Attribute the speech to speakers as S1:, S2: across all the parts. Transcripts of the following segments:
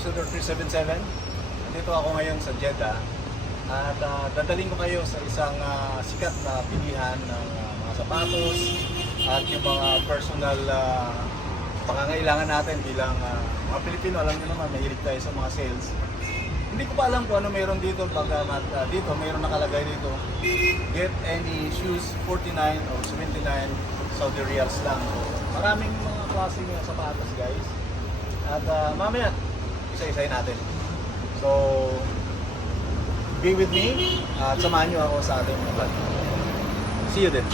S1: Procedure 377. Nandito ako ngayon sa Jeddah at ah, dadaling ko kayo sa isang ah, sikat na pilihan ng ah, mga sapatos at yung mga personal ah, pangangailangan natin bilang ah, mga Pilipino. Alam niyo naman, mahilig tayo sa mga sales. Hindi ko pa alam kung ano meron dito. Pag uh, dito, mayroon nakalagay dito. Get any shoes 49 or 79 Saudi Riyals lang. Maraming mga klaseng uh, sapatos guys. At uh, mamaya, isa-isayin natin. So, be with me at samahan niyo ako sa ating vlog. See you then.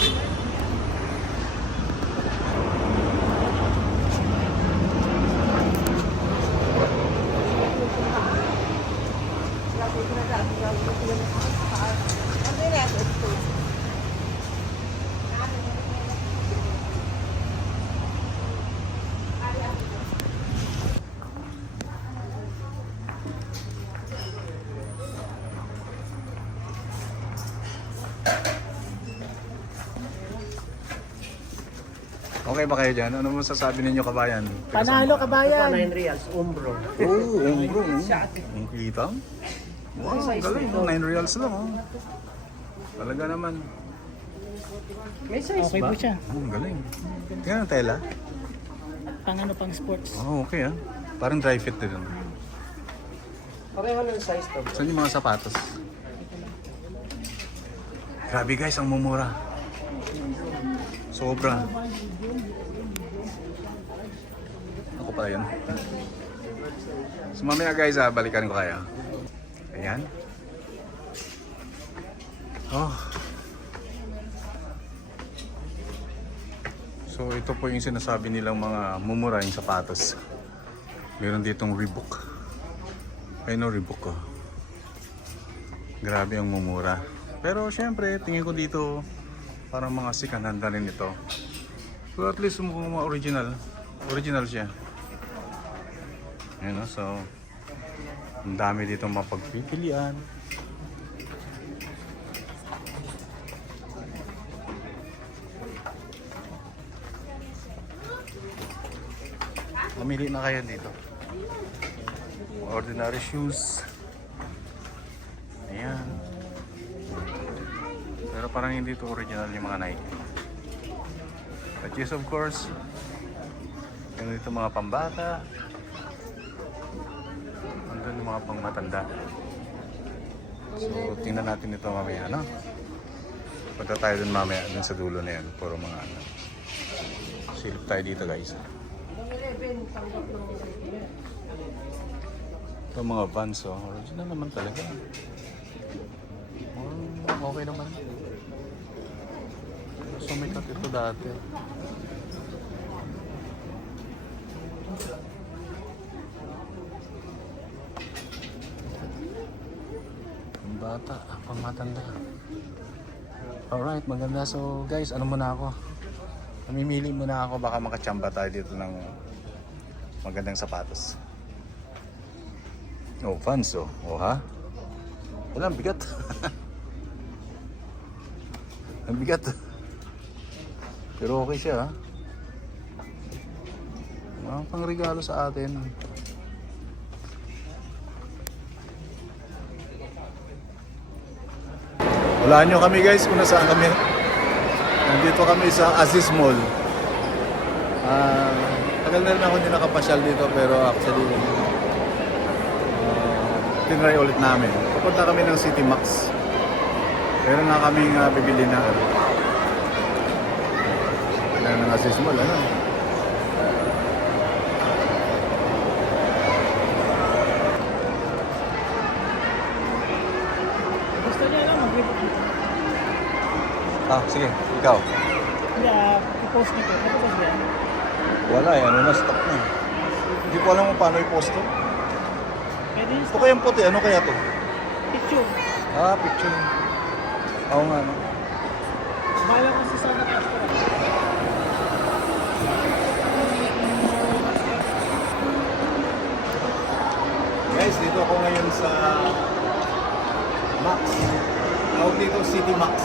S1: Okay ba kayo dyan? Ano masasabi ninyo kabayan?
S2: Panalo kabayan.
S3: 9 reals, umbro.
S1: Oo, oh, umbro. Ang kita. Wow, galing. 9 reals lang. Oh. Talaga naman.
S3: May size
S2: Okay
S3: ba?
S2: po siya.
S1: Oh, ang galing. Tingnan ang tela.
S2: Pang ano, pang sports.
S1: Oh, okay ah. Parang dry fit din.
S3: Pareho ng size to.
S1: Saan yung mga sapatos? Grabe guys, ang mumura. Sobra. Ako pala yun. So mamaya guys, ah, balikan ko kayo. Ayan. Oh. So ito po yung sinasabi nilang mga mumura yung sapatos. Meron ditong Reebok. Ayun o, Reebok ko. Grabe ang mumura. Pero syempre, tingin ko dito parang mga sikananda rin ito. So at least mukhang mga original. Original siya. Ayun o, so ang dami dito mapagpipilian. Mamili na kayo dito. Ordinary shoes. Ayan. Pero parang hindi ito original yung mga Nike. But yes, of course, yung dito mga pambata. Andun yung mga pangmatanda. So, tingnan natin ito mamaya, no? Punta tayo dun mamaya, dun sa dulo na yan. Puro mga ano. Silip tayo dito, guys. Ito mga Vans, oh. Original naman talaga. Oh, okay naman. Sumikat ito dati. Bata, pang matanda. Alright, maganda. So guys, ano muna ako? Namimili muna ako baka makachamba tayo dito ng magandang sapatos. Oh, fans oh. Oh ha? Wala, bigat. ang bigat. Pero okay siya ha. Mga pang regalo sa atin. Wala nyo kami guys kung nasaan kami. Nandito kami sa Aziz Mall. Ah, tagal na rin ako hindi nakapasyal dito pero actually uh, tinry ulit namin. Pupunta kami ng City Max. Meron na kaming uh, bibili na Kailangan ng Aziz Mall, ano?
S2: Gusto niya lang mag-rebook dito.
S1: Ah, sige, ikaw.
S2: Hindi, ah, i-post nito. Tapos ba yan?
S1: Wala eh, ano na, stop na. Hindi ko alam kung paano i-post to.
S2: Pwede yung
S1: Ito kayang puti, ano kaya to?
S2: picture.
S1: Ah, picture. Oo nga, no?
S2: sa
S1: Max. Tawag dito City Max.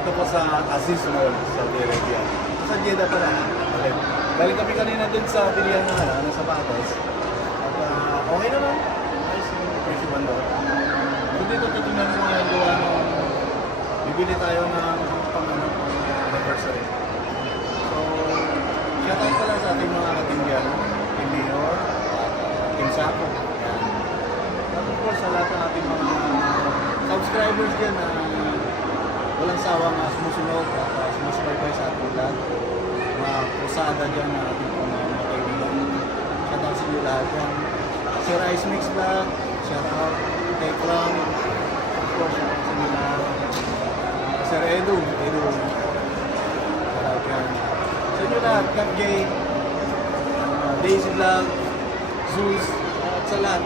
S1: Ito po sa Aziz Mall, Saudi Arabia. Sa Jeddah pala. Ulit. Balik kami kanina dun sa bilihan ng ano, sa sapatos. At uh, okay naman. Ayos yung presyo man doon. So dito tutunan ko yung gawa ng bibili tayo ng pang ano, anniversary. So, shout pala sa ating mga katinggan. Team Minor, Team Sapo. Course, sa lahat ng ating mga subscribers dyan na walang sawang uh, sumusunod at uh, sumusubaybay sa ating vlog. Mga krusada dyan na ating mga kaibigan. Shout out sa inyo lahat yan. Sir Ice Mix Vlog, shout out. Kay Clown, of course, shout out sa inyo lahat. Uh, Sir Edu, Edu. Shout out yan. Sa inyo lahat, Cap J, uh, Daisy Vlog, Zeus, at sa lahat.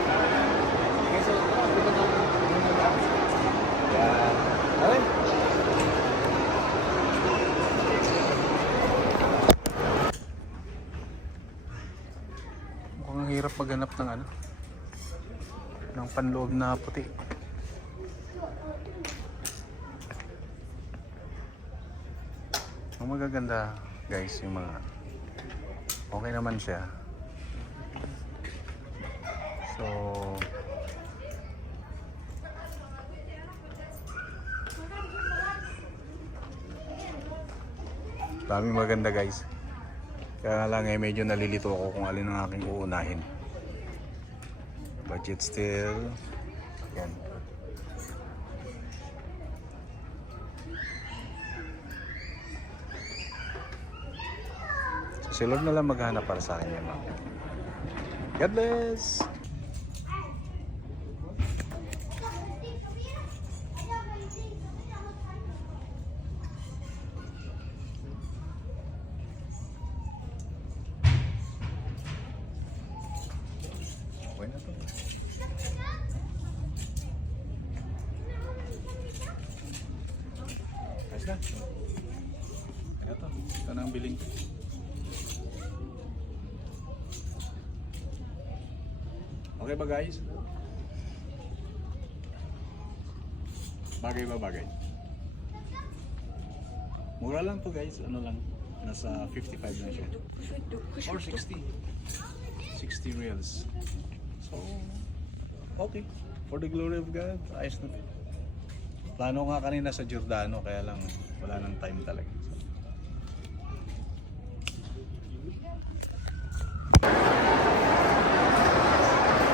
S1: Okay, so, dito na. Yan. Okay. Mukhang maghanap ng ano ng panloob na puti. Ang magaganda guys yung mga okay naman siya. So Daming maganda guys. Kaya lang eh, medyo nalilito ako kung alin ang aking uunahin. Budget still. Yan. So, si Lord na lang maghanap para sa akin yan. God bless! Okay na to. Ayos na. Ito, ito na ang biling ko. Okay ba guys? Bagay ba bagay? Mura lang to guys, ano lang, nasa 55 lang siya. Or 60. 60 reals. So, okay. For the glory of God, ayos na. Plano nga kanina sa Giordano, kaya lang wala nang time talaga.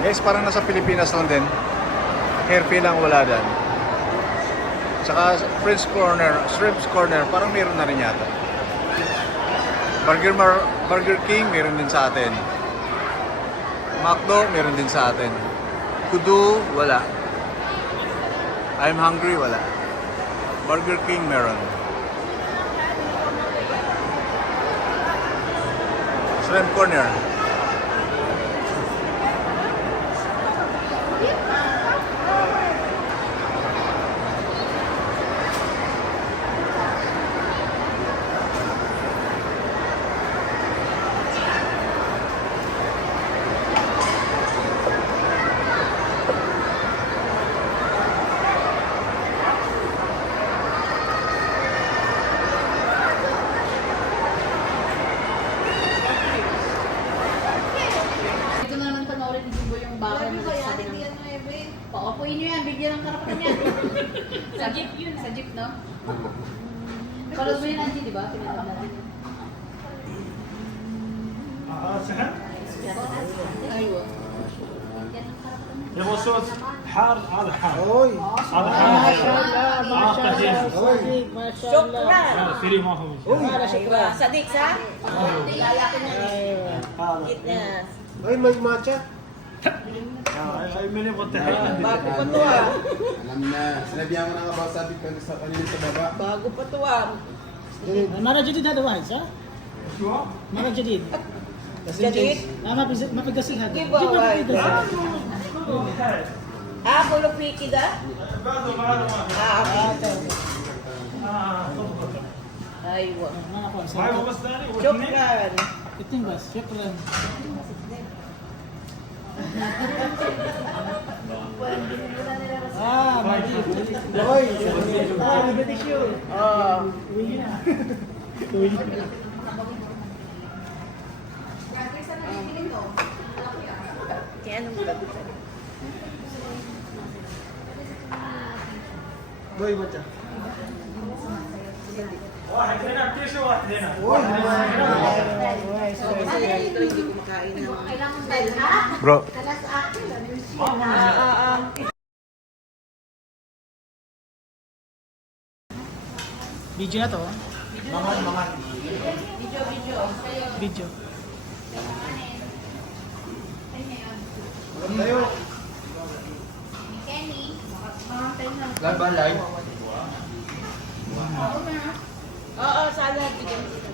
S1: Guys, parang nasa Pilipinas lang din. Hairpin lang wala dan. Tsaka French Corner, Shrimps Corner, parang meron na rin yata. Burger, Mar Burger King, meron din sa atin. McDo, meron din sa atin. Kudu, wala. I'm hungry, wala. Burger King, meron. Shrimp Corner.
S4: Paupuin nyo yan, bigyan ng karapatan yan. sa jeep yun. Sa jeep, no? Panood mo yun, Angie, di ba? Pinanood natin yun. Aywa. Bigyan ng karapatan yan.
S2: يا صوت حار هذا حار
S3: Oy!
S2: هذا
S5: ما
S2: حار
S5: شاء الله ما شاء الله صديق ما شاء الله
S2: هذا سري ما هو
S5: هذا شكرا
S6: Sadik sa?
S5: ايوه
S2: هذا
S6: Gitna.
S3: Ay, may
S2: Ay, mali ko tayo.
S6: Bago pa to ah.
S7: Alam na. Sinabihan ko na nga ba sabi ko sa kanina sa baba.
S6: Bago pa to ah.
S5: Mara
S6: jadid
S5: na dawan, sa? Mara jadid.
S6: Jadid?
S5: Ah, mapagasing ha.
S6: Di
S5: ba?
S6: Ah, bulok piki da? Ah, okay.
S5: Ah, Aywa.
S2: Joke lang.
S5: Iting
S2: bas, joke lang
S6: ah,
S5: mali. Hoy, ah, British yun.
S3: Ah.
S5: Uwi na. Uwi
S6: na. Kaya anong gagawin?
S3: Boy,
S4: what's up?
S1: Bro.
S5: Video na to?
S4: Mga mga video video
S5: video.
S3: Tayo.
S4: Kenny.
S7: Laban live.
S4: Oo na.
S6: Oo, sana bigyan kita.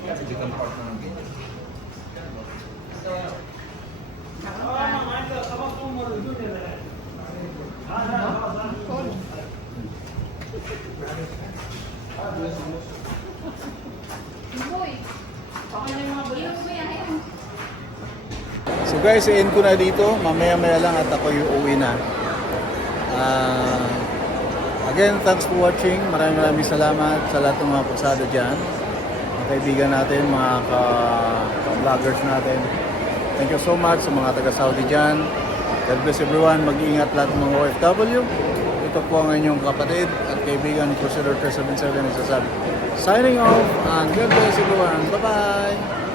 S4: Boy. Ako na yung mga bulo. Boy, ano yun?
S1: So guys, i-end ko na dito. Mamaya-maya lang at ako yung uwi na. Ah, again, thanks for watching. Maraming maraming salamat sa lahat ng mga pasado dyan. Mga kaibigan natin, mga ka- ka-vloggers natin. Thank you so much sa mga taga-Saudi dyan. God bless everyone. Mag-iingat lahat ng mga OFW. Ito po ang inyong kapatid at kaibigan Crusader 377 nagsasabi. Signing off and God bless everyone. Bye-bye!